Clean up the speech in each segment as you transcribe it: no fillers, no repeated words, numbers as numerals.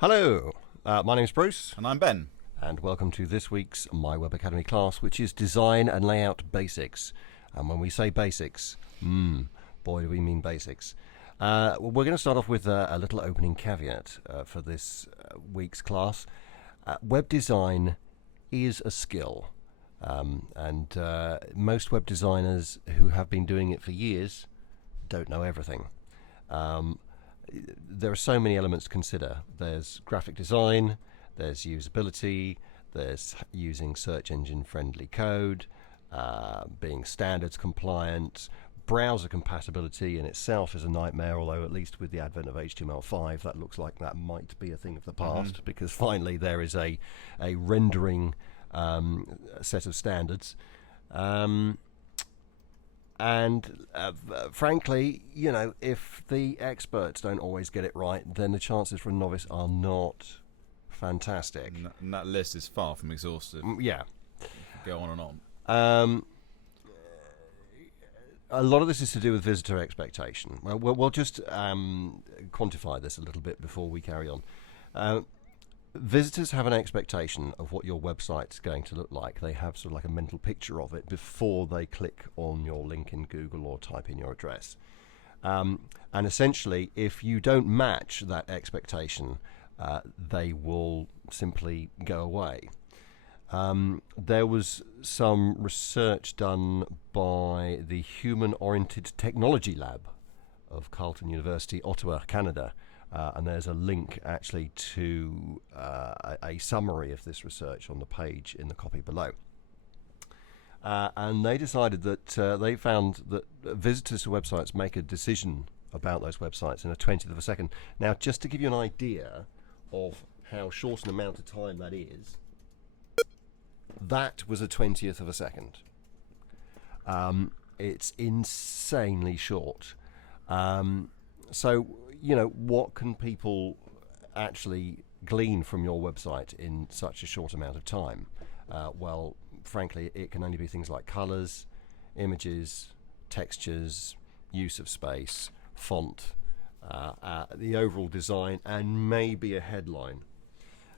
Hello, my name's Bruce, And I'm Ben. and welcome to this week's My Web Academy class, which is Design and Layout Basics. And when we say basics, boy do we mean basics. We're going to start off with a little opening caveat for this week's class. Web design is a skill, and most web designers who have been doing it for years don't know everything. There are so many elements to consider. There's graphic design, there's usability, there's using search engine friendly code, being standards compliant. Browser compatibility in itself is a nightmare, although at least with the advent of HTML5 that looks like that might be a thing of the past, because finally there is a rendering set of standards. And frankly, you know, if the experts don't always get it right, then the chances for a novice are not fantastic. And that list is far from exhaustive. Yeah. Go on and on. A lot of this is to do with visitor expectation. Well, we'll just quantify this a little bit before we carry on. Visitors have an expectation of what your website's going to look like. They have sort of like a mental picture of it before they click on your link in Google or type in your address. And essentially, if you don't match that expectation, they will simply go away. There was some research done by the Human Oriented Technology Lab of Carleton University, Ottawa, Canada. And there's a link actually to a summary of this research on the page in the copy below. And they decided that they found that visitors to websites make a decision about those websites in a 20th of a second. Now, just to give you an idea of how short an amount of time that is, that was a 20th of a second. It's insanely short. So, you know, what can people actually glean from your website in such a short amount of time? Well, frankly, it can only be things like colors, images, textures, use of space, font, the overall design, and maybe a headline.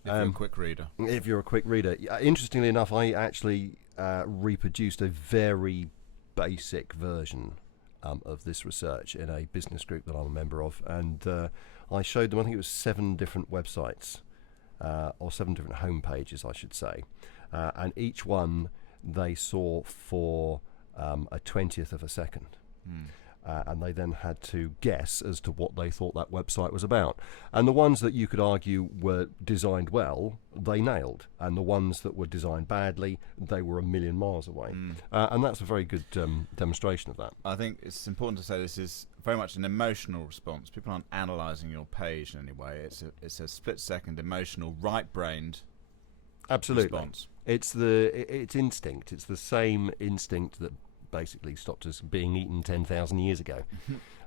If you're a quick reader. If you're a quick reader. Interestingly enough, I actually reproduced a very basic version of this research in a business group that I'm a member of, and I showed them, I think it was 7 different websites, or 7 different home pages, I should say, and each one they saw for a 20th of a second. And they then had to guess as to what they thought that website was about. And the ones that you could argue were designed well, they nailed. And the ones that were designed badly, they were a million miles away. And that's a very good demonstration of that. I think it's important to say this is very much an emotional response. People aren't analysing your page in any way. It's a split-second emotional, right-brained response. It's instinct. It's the same instinct that basically stopped us being eaten 10,000 years ago.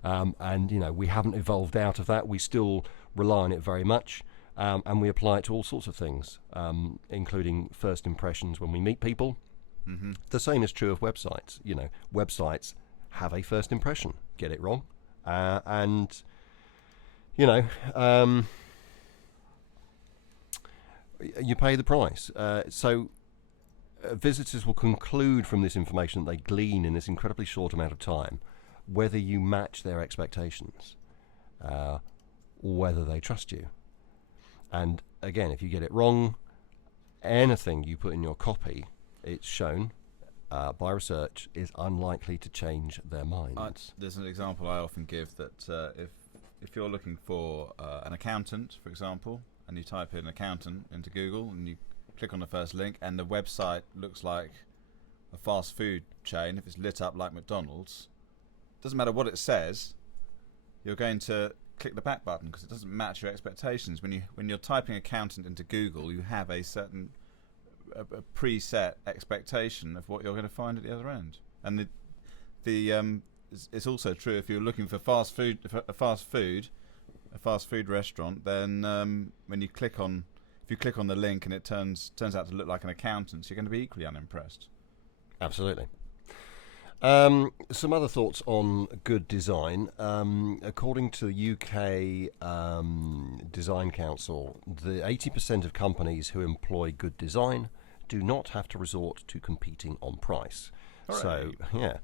And, you know, we haven't evolved out of that. We still rely on it very much. And we apply it to all sorts of things, including first impressions when we meet people. The same is true of websites. You know, websites have a first impression. Get it wrong. And, you know, you pay the price. So visitors will conclude from this information that they glean in this incredibly short amount of time whether you match their expectations, or whether they trust you. And again, if you get it wrong, anything you put in your copy, it's shown by research, is unlikely to change their minds. There's an example I often give that if you're looking for an accountant, for example, and you type in accountant into Google and you click on the first link and the website looks like a fast food chain, if it's lit up like McDonald's, doesn't matter what it says, you're going to click the back button because it doesn't match your expectations. When you're typing accountant into Google, you have a certain a preset expectation of what you're going to find at the other end. And it's also true if you're looking for a fast food restaurant, then when you click on if you click on the link and it turns out to look like an accountant's, you're going to be equally unimpressed. Absolutely. Some other thoughts on good design. According to the UK Design Council, the 80% of companies who employ good design do not have to resort to competing on price. Hooray. So, yeah,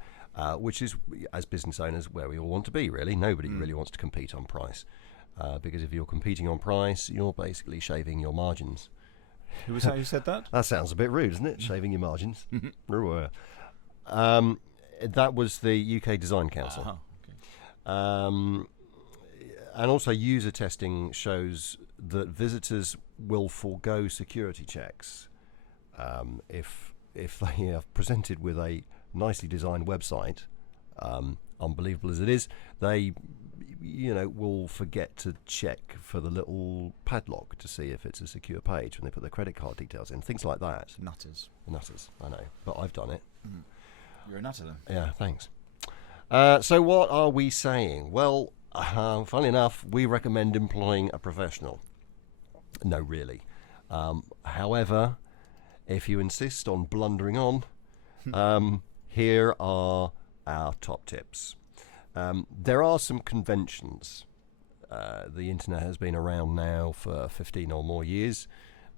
which is, as business owners, where we all want to be, really. Nobody really wants to compete on price. Because if you're competing on price, you're basically shaving your margins. Who was that who said that? That sounds a bit rude, doesn't it? Shaving your margins. That was the UK Design Council. Okay. And also user testing shows that visitors will forego security checks if they are presented with a nicely designed website, unbelievable as it is, they will forget to check for the little padlock to see if it's a secure page when they put their credit card details in, things like that. Nutters, I know, but I've done it. You're a nutter then. Yeah, thanks. So what are we saying? Well, funnily enough, we recommend employing a professional. No, really. However, if you insist on blundering on, here are our top tips. There are some conventions. The internet has been around now for 15 or more years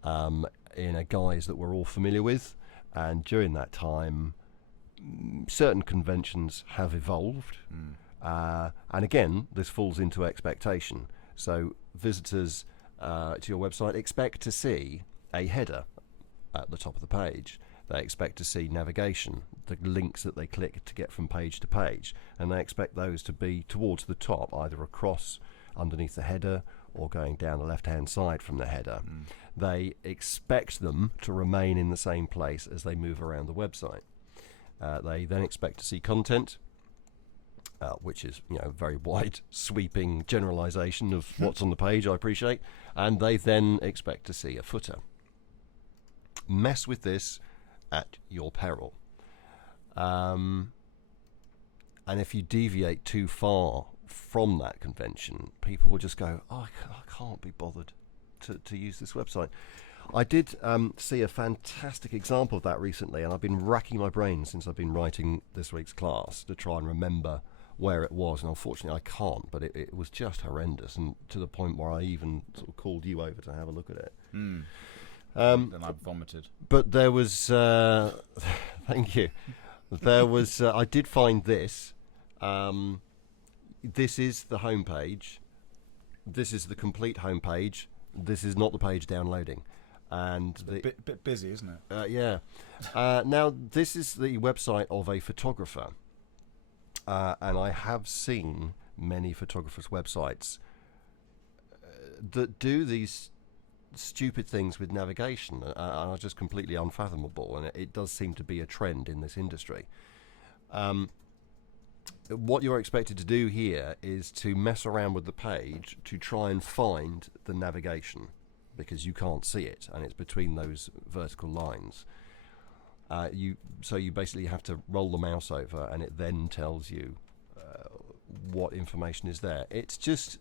in a guise that we're all familiar with, and during that time certain conventions have evolved, and again this falls into expectation. So visitors to your website expect to see a header at the top of the page. They expect to see navigation, the links that they click to get from page to page, and they expect those to be towards the top, either across underneath the header or going down the left-hand side from the header. They expect them to remain in the same place as they move around the website. They then expect to see content, which is a very wide sweeping generalization of what's on the page, I appreciate, and they then expect to see a footer. Mess with this at your peril. And if you deviate too far from that convention, people will just go, I can't be bothered to use this website. I did see a fantastic example of that recently, and I've been racking my brain since I've been writing this week's class to try and remember where it was, and unfortunately I can't, but it was just horrendous, and to the point where I even sort of called you over to have a look at it. Then I vomited. But there was thank you. There was I did find this. This is the homepage. This is the complete homepage. This is not the page downloading. And It's a bit busy, isn't it? yeah. Now this is the website of a photographer, and I have seen many photographers' websites that do these stupid things with navigation, and are just completely unfathomable, and it does seem to be a trend in this industry. What you're expected to do here is to mess around with the page to try and find the navigation, because you can't see it and it's between those vertical lines. So you basically have to roll the mouse over and it then tells you what information is there. It's just,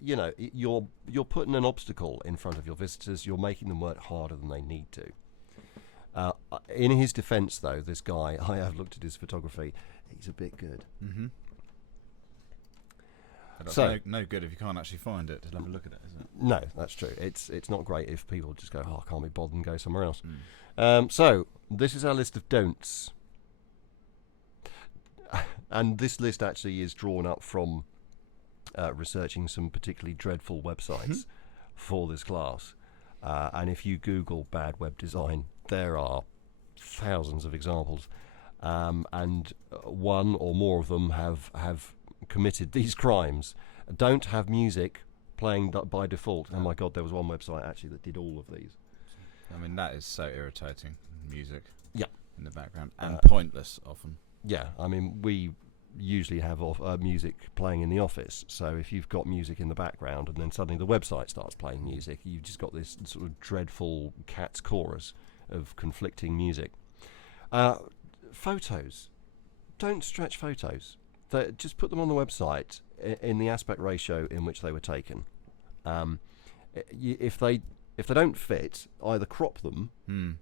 you're putting an obstacle in front of your visitors. You're making them work harder than they need to. In his defence, though, this guy, I have looked at his photography. He's a bit good. So no good if you can't actually find it to have a look at it, is it? No, that's true. It's not great if people just go, I can't be bothered, and go somewhere else. So this is our list of don'ts, and this list actually is drawn up from researching some particularly dreadful websites for this class. And if you Google bad web design, there are thousands of examples, and one or more of them have committed these crimes. Don't have music playing by default. Oh my god, there was one website actually that did all of these. I mean, that is so irritating. Music in the background, and pointless often. Yeah, I mean, we usually have music playing in the office, so if you've got music in the background and then suddenly the website starts playing music, you've just got this sort of dreadful cat's chorus of conflicting music. Photos. Don't stretch photos. Just put them on the website in the aspect ratio in which they were taken. If they don't fit, either crop them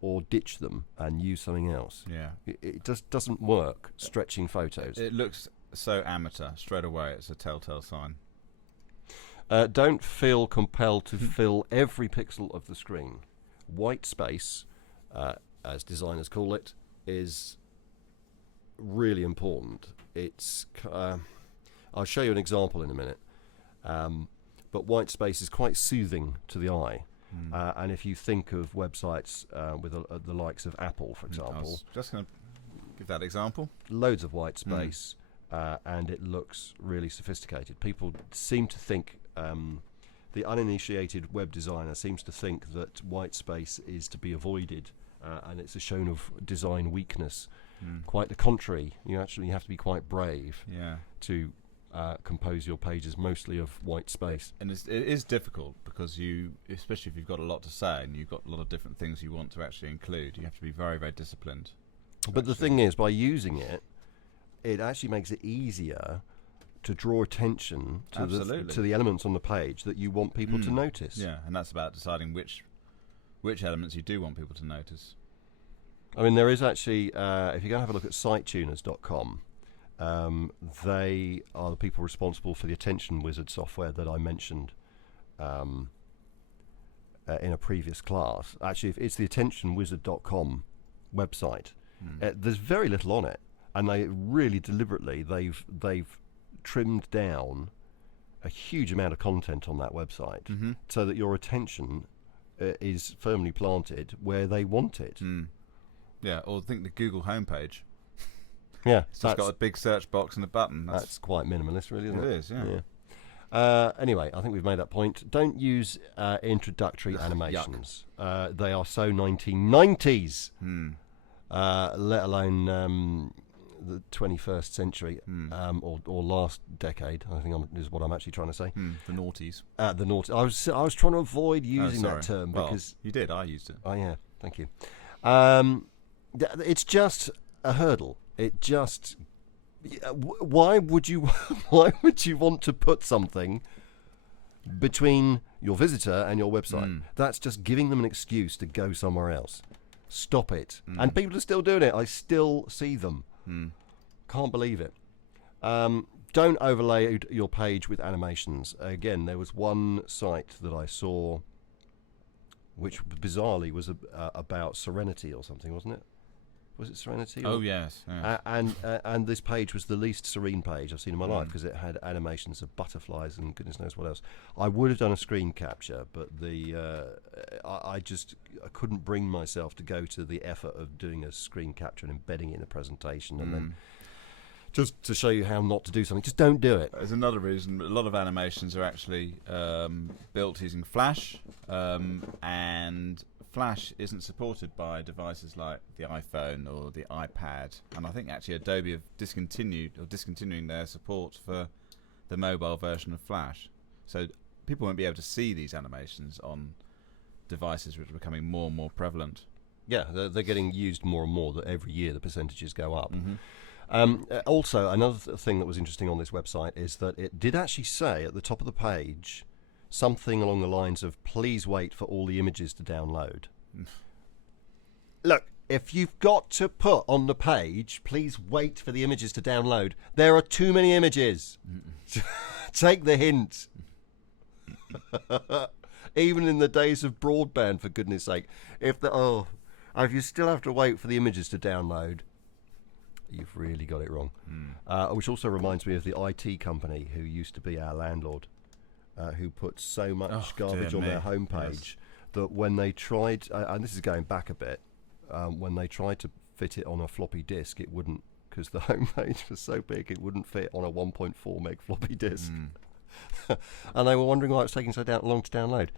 or ditch them and use something else. Yeah. It just doesn't work, stretching photos. It looks so amateur. Straight away, it's a telltale sign. Don't feel compelled to fill every pixel of the screen. White space, as designers call it, is really important. It's I'll show you an example in a minute. But white space is quite soothing to the eye. And if you think of websites with the likes of Apple, for I example, was just going to give that example. loads of white space, and it looks really sophisticated. People seem to think, the uninitiated web designer seems to think that white space is to be avoided, and it's a shown of design weakness. Quite the contrary. You actually have to be quite brave to compose your pages mostly of white space. And it is difficult because especially if you've got a lot to say and you've got a lot of different things you want to actually include, you have to be very, very disciplined. But the thing is, by using it, it actually makes it easier to draw attention to the elements on the page that you want people to notice. Yeah, and that's about deciding which elements you do want people to notice. I mean, there is actually, if you go and have a look at sitetuners.com, they are the people responsible for the Attention Wizard software that I mentioned in a previous class. Actually, it's the attentionwizard.com website. There's very little on it, and they really deliberately they've trimmed down a huge amount of content on that website so that your attention is firmly planted where they want it. Yeah, or think the Google homepage. Yeah, It's just got a big search box and a button. That's quite minimalist, really, isn't it? It is, yeah. Anyway, I think we've made that point. Don't use introductory animations. They are so 1990s, let alone the 21st century or last decade. I think is what I'm actually trying to say. The noughties. The naughty. I was trying to avoid using that term because you did. I used it. Oh yeah, thank you. It's just a hurdle. It just why would you want to put something between your visitor and your website? That's just giving them an excuse to go somewhere else. Stop it. And people are still doing it. I still see them. Can't believe it. Don't overlay your page with animations. Again, there was one site that I saw which bizarrely was about Serenity or something, wasn't it? Was it Serenity? Oh, yes. And this page was the least serene page I've seen in my life because it had animations of butterflies and goodness knows what else. I would have done a screen capture, but I couldn't bring myself to go to the effort of doing a screen capture and embedding it in a presentation and then just to show you how not to do something. Just don't do it. There's another reason. A lot of animations are actually built using Flash, and Flash isn't supported by devices like the iPhone or the iPad, and I think actually Adobe have discontinuing their support for the mobile version of Flash. So people won't be able to see these animations on devices which are becoming more and more prevalent. Yeah, they're getting used more and more. That every year the percentages go up. Also, another thing that was interesting on this website is that it did actually say at the top of the page something along the lines of "Please wait for all the images to download." Look, if you've got to put on the page, "Please wait for the images to download," there are too many images. Take the hint. Even in the days of broadband, for goodness sake, if you still have to wait for the images to download, you've really got it wrong. Which also reminds me of the IT company who used to be our landlord, who put so much garbage on their homepage that when they tried, and this is going back a bit, when they tried to fit it on a floppy disk, it wouldn't, because the homepage was so big it wouldn't fit on a 1.4 meg floppy disk. And they were wondering why it was taking so long to download.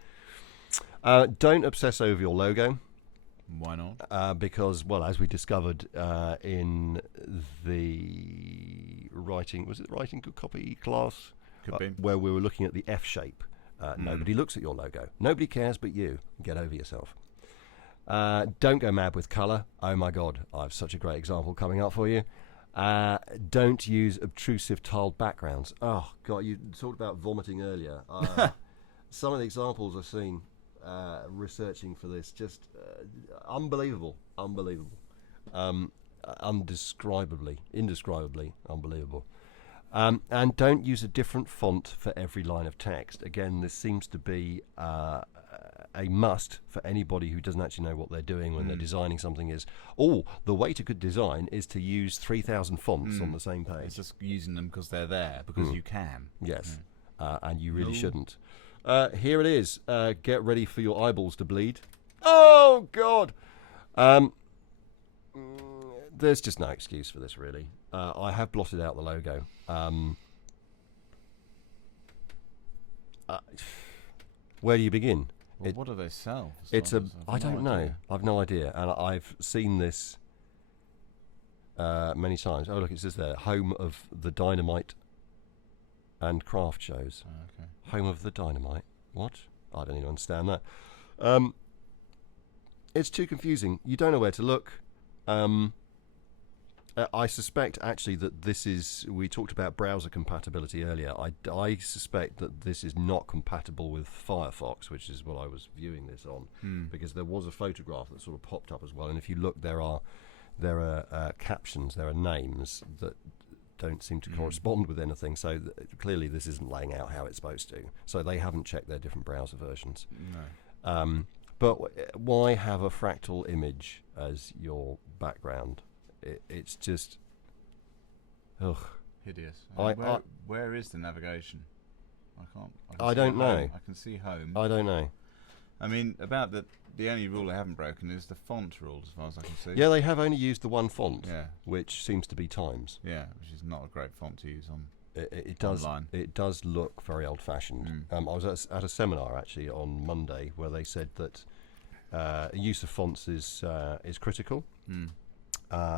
Don't obsess over your logo. Why not? Because, well, as we discovered in the writing good copy class, where we were looking at the F shape, nobody looks at your logo. Nobody cares but you. Get over yourself. Don't go mad with colour. Oh my God, I have such a great example coming up for you. Don't use obtrusive tiled backgrounds. Oh God, you talked about vomiting earlier. Some of the examples I've seen researching for this. Just unbelievable, indescribably unbelievable. And don't use a different font for every line of text. Again, this seems to be a must for anybody who doesn't actually know what they're doing when they're designing something. The way to good design is to use 3,000 fonts on the same page. It's just using them because they're there, because you can. Yes, and you really shouldn't. Here it is. Get ready for your eyeballs to bleed. Oh, God! There's just no excuse for this, really. I have blotted out the logo. Where do you begin? Well, what do they sell? I don't know. I've no idea. And I've seen this many times. Oh, look, it says there, home of the dynamite and craft shows. Oh, okay. Home of the dynamite. What? I don't even understand that. It's too confusing. You don't know where to look. I suspect actually that this is, we talked about browser compatibility earlier. I suspect that this is not compatible with Firefox, which is what I was viewing this on, because there was a photograph that sort of popped up as well. And if you look, there are captions, there are names that don't seem to correspond with anything. So clearly this isn't laying out how it's supposed to. So they haven't checked their different browser versions. No. But why have a fractal image as your background? It's just hideous. Where is the navigation? I don't know. I can see home. I don't know. I mean, about the only rule they haven't broken is the font rule, as far as I can see. Yeah, they have only used the one font, yeah, which seems to be Times. Yeah, which is not a great font to use on. It does. Online. It does look very old-fashioned. I was at a seminar actually on Monday where they said that use of fonts is critical.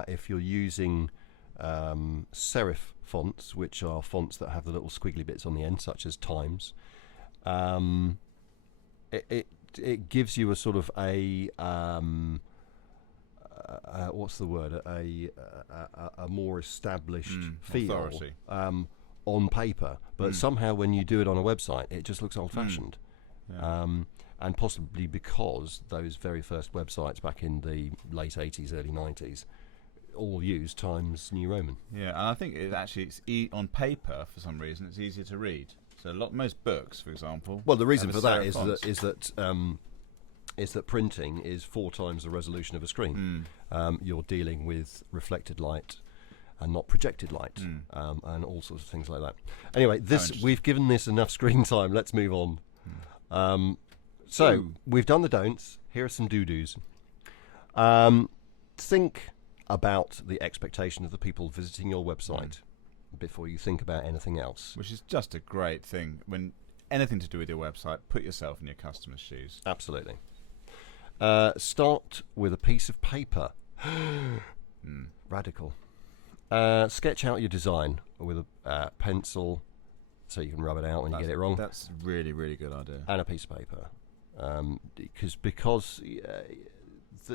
If you're using serif fonts, which are fonts that have the little squiggly bits on the end, such as Times, it gives you a sort of what's the word? A more established feel authority. On paper, but somehow when you do it on a website, it just looks old-fashioned. Yeah. And possibly because those very first websites back in the late 80s, early 90s all used Times New Roman. Yeah, and I think it's on paper, for some reason, it's easier to read. So most books, for example. Well, the reason for that is that printing is 4 times the resolution of a screen. You're dealing with reflected light and not projected light, and all sorts of things like that. Anyway, we've given this enough screen time. Let's move on. So we've done the don'ts. Here are some do-dos. Think about the expectation of the people visiting your website before you think about anything else. Which is just a great thing. When anything to do with your website, put yourself in your customer's shoes. Absolutely. Start with a piece of paper. Radical. Sketch out your design with a pencil so you can rub it out when you get it wrong. That's a really, really good idea. And a piece of paper. Because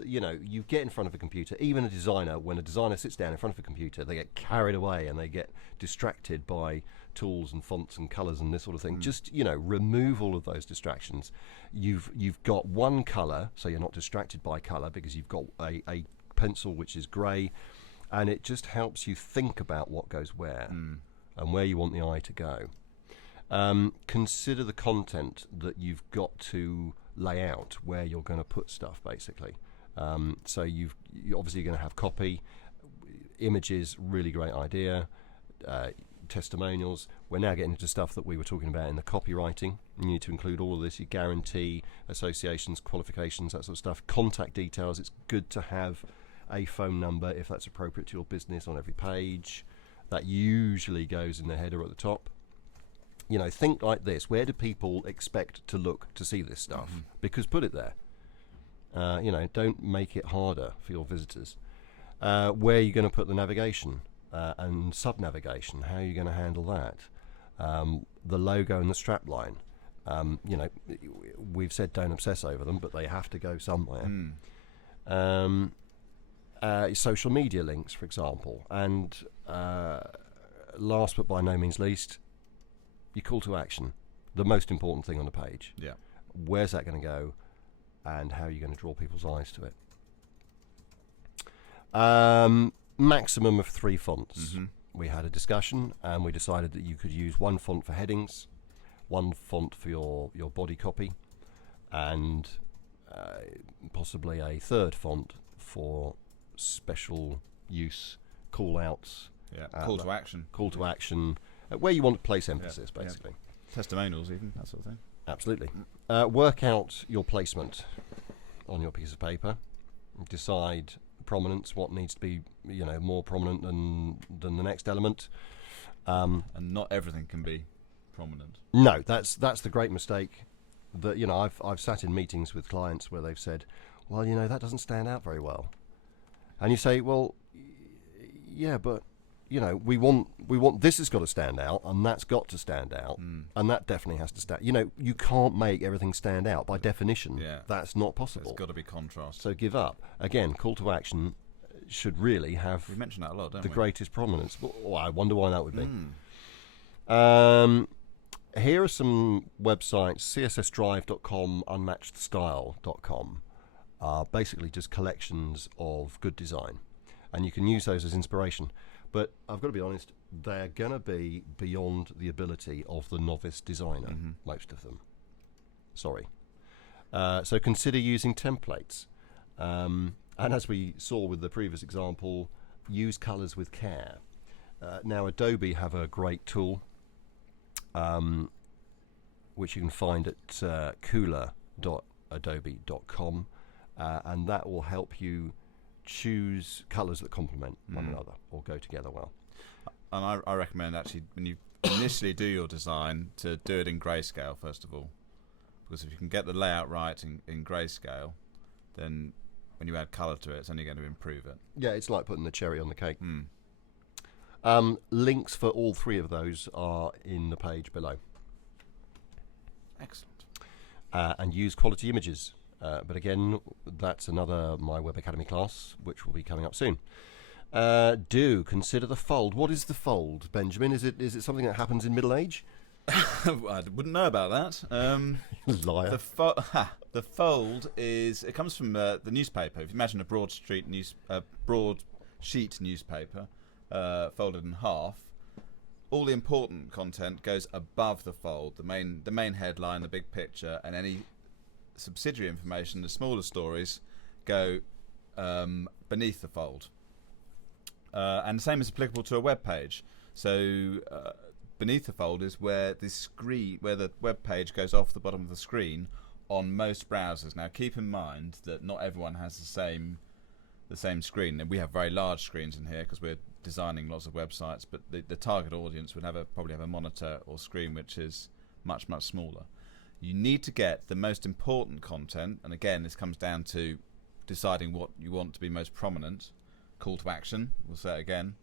you get in front of a computer. Even a designer, when a designer sits down in front of a computer, they get carried away and they get distracted by tools and fonts and colours and this sort of thing. Just remove all of those distractions. You've got one colour, so you're not distracted by colour because you've got a pencil which is grey, and it just helps you think about what goes where and where you want the eye to go. Consider the content that you've got to lay out, where you're going to put stuff, basically. So you're obviously going to have copy, images, really great idea, testimonials. We're now getting into stuff that we were talking about in the copywriting. You need to include all of this. You guarantee, associations, qualifications, that sort of stuff. Contact details. It's good to have a phone number, if that's appropriate to your business, on every page. That usually goes in the header at the top. Think like this. Where do people expect to look to see this stuff? Because put it there. Don't make it harder for your visitors. Where are you going to put the navigation and sub-navigation? How are you going to handle that? The logo and the strapline. We've said don't obsess over them, but they have to go somewhere. Social media links, for example. And last but by no means least, your call to action. The most important thing on the page. Yeah. Where's that going to go? and how you're going to draw people's eyes to it. Maximum of 3 fonts. We had a discussion and we decided that you could use 1 font for headings, 1 font for your body copy, and possibly a 3rd font for special use, call outs, call to action, where you want to place emphasis, basically. Testimonials, even that sort of thing. Absolutely. Work out your placement on your piece of paper. Decide prominence, what needs to be more prominent than the next element. And not everything can be prominent. No, that's the great mistake. That I've sat in meetings with clients where they've said, well, that doesn't stand out very well, and you say, well, yeah, but we want this has got to stand out, and that's got to stand out, and that definitely has to stand. You can't make everything stand out by definition. That's not possible. It's got to be contrast. So give up. Again, call to action should really have, we mentioned that a lot, don't the we? greatest prominence. Well, I wonder why that would be. Here are some websites: cssdrive.com, unmatchedstyle.com, are basically just collections of good design, and you can use those as inspiration. But I've got to be honest, they're going to be beyond the ability of the novice designer, most of them. Sorry. So consider using templates. And as we saw with the previous example, use colours with care. Now, Adobe have a great tool, which you can find at cooler.adobe.com, and that will help you choose colours that complement one another or go together well. And I recommend, actually, when you initially do your design, to do it in grayscale first of all, because if you can get the layout right in grayscale, then when you add colour to it, it's only going to improve it. Yeah, it's like putting the cherry on the cake. Links for all 3 of those are in the page below. Excellent. And use quality images. But again, that's another My Web Academy class, which will be coming up soon. Do consider the fold. What is the fold, Benjamin? Is it something that happens in middle age? I wouldn't know about that. Liar. The fold it comes from the newspaper. If you imagine a broadsheet newspaper folded in half, all the important content goes above the fold. The main headline, the big picture, and any subsidiary information, the smaller stories, go beneath the fold. And the same is applicable to a web page. So beneath the fold is where the web page goes off the bottom of the screen on most browsers. Now, keep in mind that not everyone has the same screen, and we have very large screens in here because we're designing lots of websites. But the target audience would probably have a monitor or screen which is much, much smaller. You need to get the most important content, and again, this comes down to deciding what you want to be most prominent. Call to action, we'll say it again.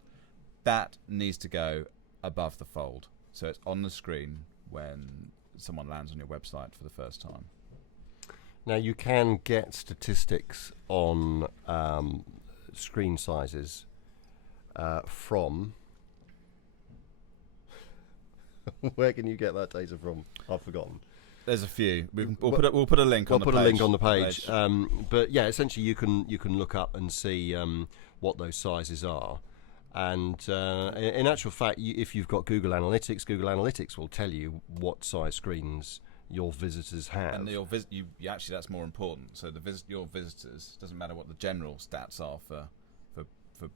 That needs to go above the fold, so it's on the screen when someone lands on your website for the first time. Now, you can get statistics on screen sizes from... Where can you get that data from? I've forgotten. There's a few. We'll put a link on the page. We'll put a link on the page. But yeah, essentially you can look up and see what those sizes are. And in actual fact, if you've got Google Analytics will tell you what size screens your visitors have. And actually, that's more important. So your visitors, doesn't matter what the general stats are for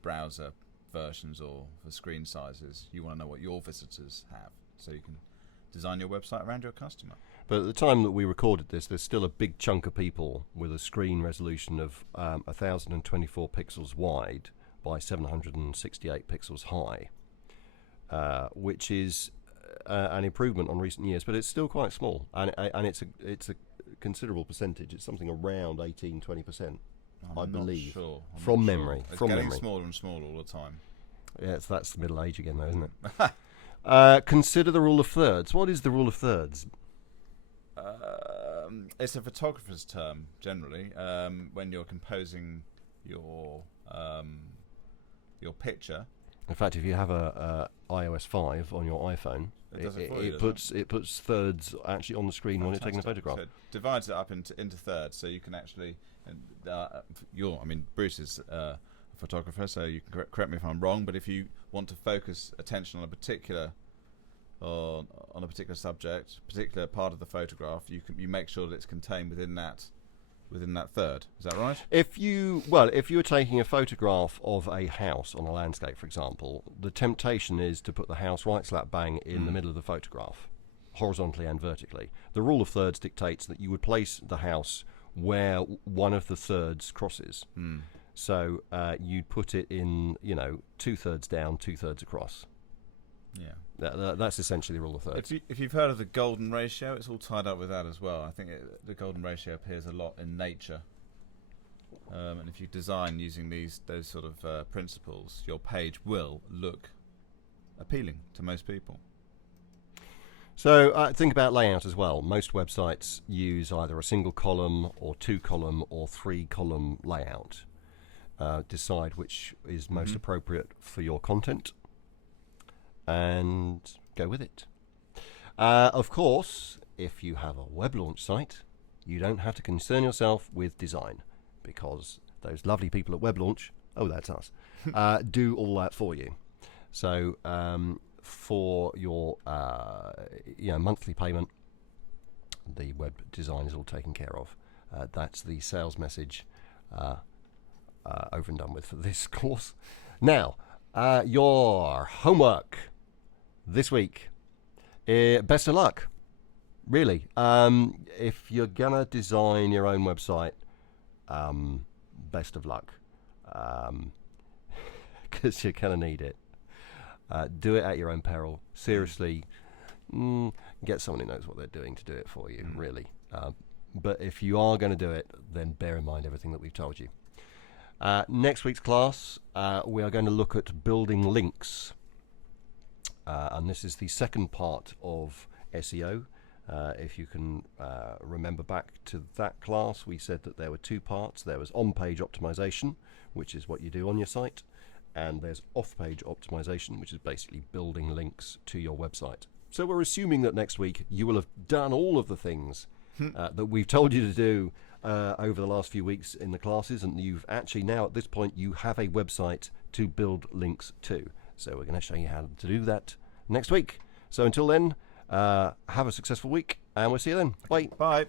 browser versions or for screen sizes. You want to know what your visitors have, so you can design your website around your customer. But at the time that we recorded this, there's still a big chunk of people with a screen resolution of 1024 pixels wide by 768 pixels high, which is an improvement on recent years, but it's still quite small, and it's a considerable percentage. It's something around 18-20%, I believe, from memory. It's getting smaller and smaller all the time. Yeah, that's the middle age again, though, isn't it? Consider the rule of thirds. What is the rule of thirds? It's a photographer's term, generally, when you're composing your picture. In fact, if you have a iOS 5 on your iPhone, It does it for you, it puts thirds actually on the screen when you're taking a photograph. So it divides it up into thirds, so you can actually. Bruce is a photographer, so you can correct me if I'm wrong. But if you want to focus attention on a particular subject, particular part of the photograph, you make sure that it's contained within that third. Is that right? If you were taking a photograph of a house on a landscape, for example, the temptation is to put the house right slap bang in the middle of the photograph, horizontally and vertically. The rule of thirds dictates that you would place the house where one of the thirds crosses. So you'd put it in, 2/3 down, 2/3 across. Yeah. That's essentially the rule of thirds. If you've heard of the golden ratio, it's all tied up with that as well. I think the golden ratio appears a lot in nature. And if you design using those sort of principles, your page will look appealing to most people. So think about layout as well. Most websites use either a single column or 2-column or 3-column layout. Decide which is most appropriate for your content and go with it. Of course, if you have a Weblaunch site, you don't have to concern yourself with design, because those lovely people at Weblaunch, that's us, do all that for you. So for your monthly payment, the web design is all taken care of. That's the sales message over and done with for this course. Now, your homework this week. Best of luck, really. If you're gonna design your own website, best of luck, because you're gonna need it. Do it at your own peril. Seriously, get someone who knows what they're doing to do it for you, really. But if you are going to do it, then bear in mind everything that we've told you. Next week's class, we are going to look at building links. And this is the second part of SEO. If you can remember back to that class, we said that there were 2 parts. There was on-page optimization, which is what you do on your site. And there's off-page optimization, which is basically building links to your website. So we're assuming that next week you will have done all of the things that we've told you to do over the last few weeks in the classes, and you've actually now, at this point, you have a website to build links to. So we're going to show you how to do that next week. So until then, have a successful week, and we'll see you then. Bye. Bye.